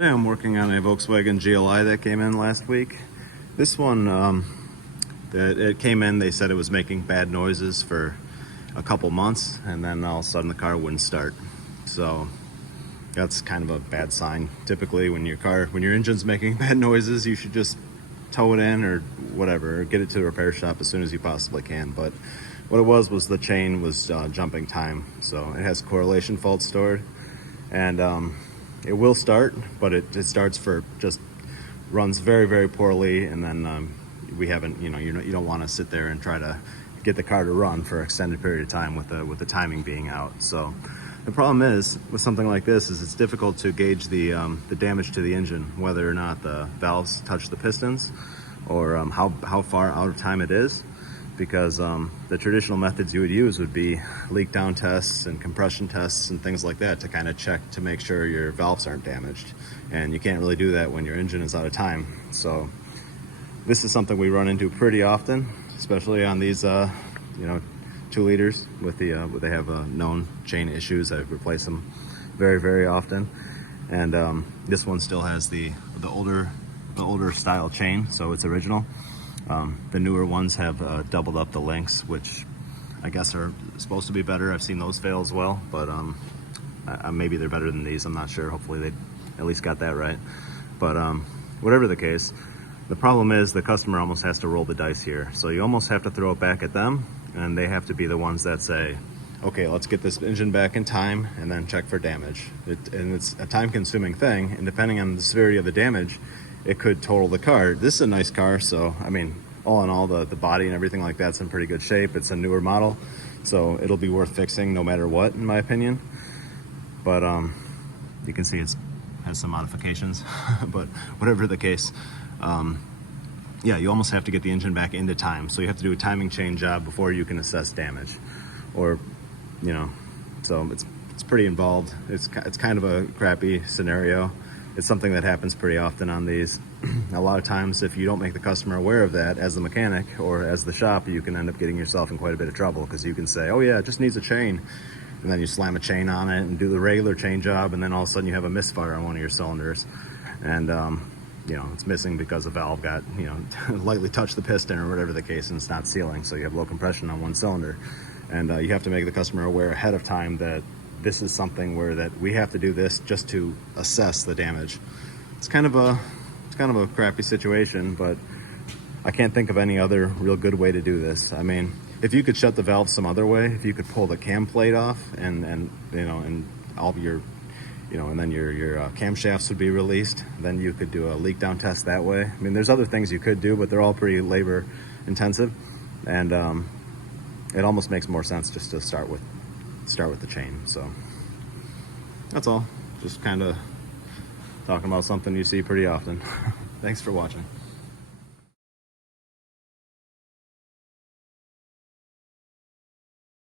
Today I'm working on a Volkswagen GLI that came in last week. This one, it came in, they said it was making bad noises for a couple months, and then all of a sudden the car wouldn't start. So that's kind of a bad sign. Typically when your engine's making bad noises, you should just tow it in or whatever, or get it to the repair shop as soon as you possibly can. But what it was the chain was jumping time. So it has correlation fault stored, and it will start, but it starts for just runs very, very poorly, and then we haven't, you don't want to sit there and try to get the car to run for an extended period of time with the timing being out. So the problem is with something like this is it's difficult to gauge the damage to the engine, whether or not the valves touch the pistons, or how far out of time it is. Because the traditional methods you would use would be leak down tests and compression tests and things like that to kind of check to make sure your valves aren't damaged. And you can't really do that when your engine is out of time. So this is something we run into pretty often, especially on these 2 liters with they have known chain issues. I've replaced them very, very often. And this one still has the older style chain, so it's original. The newer ones have doubled up the links, which I guess are supposed to be better. I've seen those fail as well, but maybe they're better than these. I'm not sure. Hopefully they at least got that right. But whatever the case, the problem is the customer almost has to roll the dice here. So you almost have to throw it back at them, and they have to be the ones that say, okay, let's get this engine back in time and then check for damage. And it's a time-consuming thing, and depending on the severity of the damage, it could total the car. This is a nice car, so I mean, all in all, the body and everything like that's in pretty good shape. It's a newer model, so it'll be worth fixing no matter what, in my opinion. But you can see it has some modifications. But whatever the case, yeah, you almost have to get the engine back into time. So you have to do a timing chain job before you can assess damage, or so it's pretty involved. It's kind of a crappy scenario. It's something that happens pretty often on these. A lot of times, if you don't make the customer aware of that as the mechanic or as the shop, you can end up getting yourself in quite a bit of trouble, because you can say, oh yeah, it just needs a chain, and then you slam a chain on it and do the regular chain job, and then all of a sudden you have a misfire on one of your cylinders, and it's missing because the valve got lightly touched the piston or whatever the case, and it's not sealing, so you have low compression on one cylinder. And you have to make the customer aware ahead of time that this is something that we have to do this just to assess the damage. It's kind of a crappy situation, but I can't think of any other real good way to do this. I mean, if you could shut the valve some other way, if you could pull the cam plate off and all of your and then your camshafts would be released, then you could do a leak down test that way. I mean, there's other things you could do, but they're all pretty labor intensive, and it almost makes more sense just to start with the chain. So that's all. Just kind of talking about something you see pretty often. Thanks for watching.